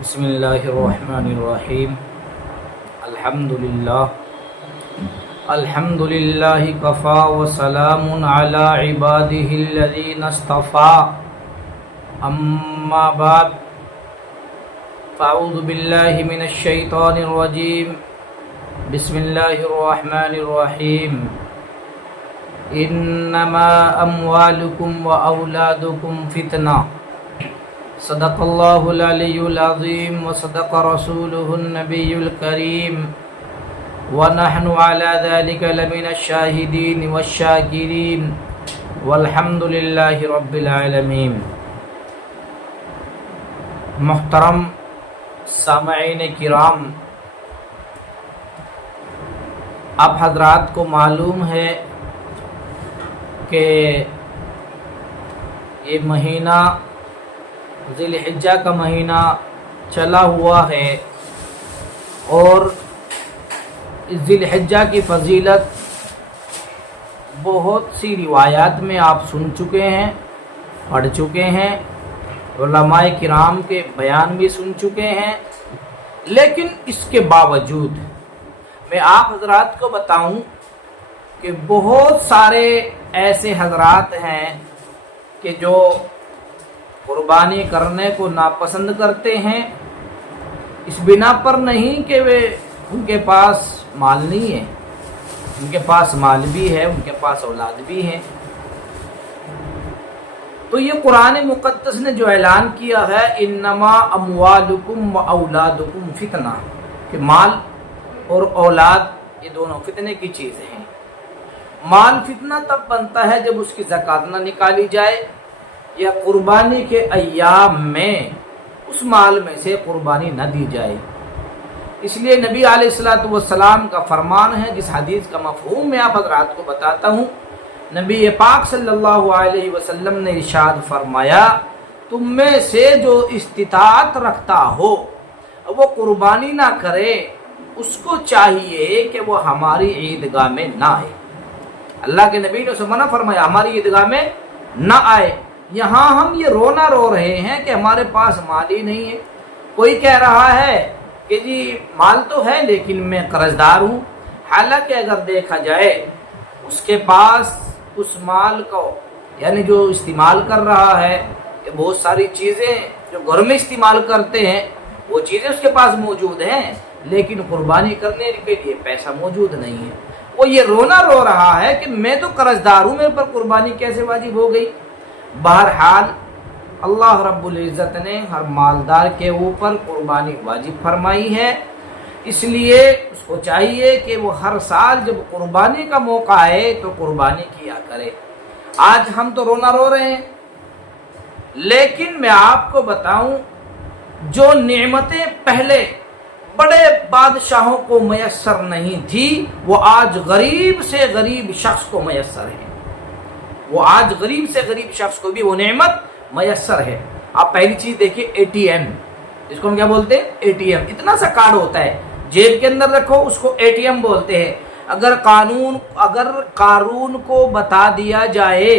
بسم اللہ الرحمن الرحیم الحمد للہ کفا وسلام علی عبادہ الذین اصطفیٰ اما بعد فاعوذ باللہ من الشیطان الرجیم بسم اللہ الرحمن الرحیم انما اموالکم واولادکم فتنہ صدق اللہ العلی العظیم وصدق رسولہ النبی الکریم ونحن على ذلك لمن الشاہدین والشاکرین والحمد للہ رب العالمین۔ محترم سامعین کرام، آپ حضرات کو معلوم ہے کہ یہ مہینہ ذی الحجہ کا مہینہ چلا ہوا ہے اور ذی الحجہ کی فضیلت بہت سی روایات میں آپ سن چکے ہیں، پڑھ چکے ہیں، علماء کرام کے بیان بھی سن چکے ہیں، لیکن اس کے باوجود میں آپ حضرات کو بتاؤں کہ بہت سارے ایسے حضرات ہیں کہ جو قربانی کرنے کو ناپسند کرتے ہیں، اس بنا پر نہیں کہ ان کے پاس مال نہیں ہے، ان کے پاس مال بھی ہے، ان کے پاس اولاد بھی ہے۔ تو یہ قرآن مقدس نے جو اعلان کیا ہے انما اموالکم و اولادکم فتنہ، کہ مال اور اولاد یہ دونوں فتنے کی چیزیں ہیں۔ مال فتنہ تب بنتا ہے جب اس کی زکوٰۃ نہ نکالی جائے یا قربانی کے ایام میں اس مال میں سے قربانی نہ دی جائے۔ اس لیے نبی علیہ السلام کا فرمان ہے، جس حدیث کا مفہوم میں آپ حضرات کو بتاتا ہوں۔ نبی پاک صلی اللہ علیہ وسلم نے ارشاد فرمایا، تم میں سے جو استطاعت رکھتا ہو وہ قربانی نہ کرے، اس کو چاہیے کہ وہ ہماری عیدگاہ میں نہ آئے۔ اللہ کے نبی نے اسے منع فرمایا ہماری عیدگاہ میں نہ آئے۔ یہاں ہم یہ رونا رو رہے ہیں کہ ہمارے پاس مال ہی نہیں ہے۔ کوئی کہہ رہا ہے کہ جی مال تو ہے لیکن میں قرض دار ہوں، حالانکہ اگر دیکھا جائے اس کے پاس اس مال کو یعنی جو استعمال کر رہا ہے، کہ بہت ساری چیزیں جو گھر میں استعمال کرتے ہیں وہ چیزیں اس کے پاس موجود ہیں، لیکن قربانی کرنے کے لیے پیسہ موجود نہیں ہے۔ وہ یہ رونا رو رہا ہے کہ میں تو قرض دار ہوں، میرے پر قربانی کیسے واجب ہو گئی۔ بہرحال اللہ رب العزت نے ہر مالدار کے اوپر قربانی واجب فرمائی ہے، اس لیے اس کو چاہیے کہ وہ ہر سال جب قربانی کا موقع آئے تو قربانی کیا کرے۔ آج ہم تو رونا رو رہے ہیں، لیکن میں آپ کو بتاؤں جو نعمتیں پہلے بڑے بادشاہوں کو میسر نہیں تھی وہ آج غریب سے غریب شخص کو میسر ہے۔ وہ آج غریب سے غریب شخص کو بھی وہ نعمت میسر ہے۔ آپ پہلی چیز دیکھیے اے ٹی ایم، اس کو ہم کیا بولتے ہیں؟ A T M. اتنا سا کارڈ ہوتا ہے، جیب کے اندر رکھو، اس کو اے ٹی ایم بولتے ہیں۔ اگر قارون کو بتا دیا جائے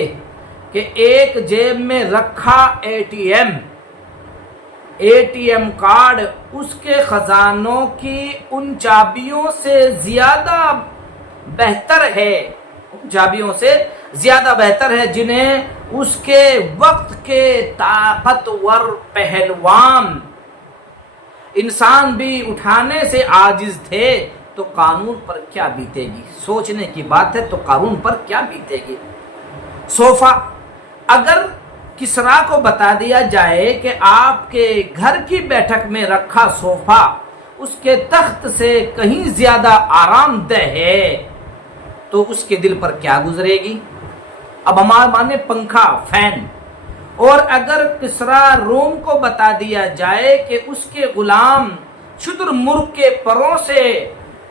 کہ ایک جیب میں رکھا اے ٹی ایم کارڈ اس کے خزانوں کی ان چابیوں سے زیادہ بہتر ہے، چابیوں سے زیادہ بہتر ہے جنہیں اس کے وقت کے طاقتور پہلوان انسان بھی اٹھانے سے عاجز تھے، تو قارون پر کیا بیتے گی؟ سوچنے کی بات ہے، تو قارون پر کیا بیتے گی؟ صوفہ، اگر کسریٰ کو بتا دیا جائے کہ آپ کے گھر کی بیٹھک میں رکھا صوفہ اس کے تخت سے کہیں زیادہ آرام دہ ہے تو اس کے دل پر کیا گزرے گی؟ اب ہمارے مانے پنکھا، فین۔ اور اگر کسریٰ روم کو بتا دیا جائے کہ اس کے غلام شتر مرغ کے پروں سے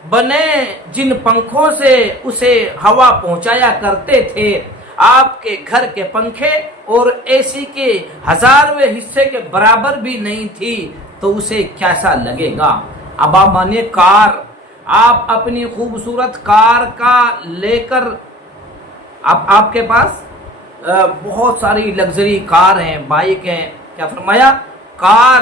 بنے جن پنکھوں سے اسے ہوا پہنچایا کرتے تھے، آپ کے گھر کے پنکھے اور اے سی کے 1000ویں حصے کے برابر بھی نہیں تھی، تو اسے کیسا لگے گا؟ اب آپ مانے کار، آپ اپنی خوبصورت کار کا لے کر آپ کے پاس بہت ساری لگژری کار ہیں، بائک ہیں، کیا فرمایا؟ کار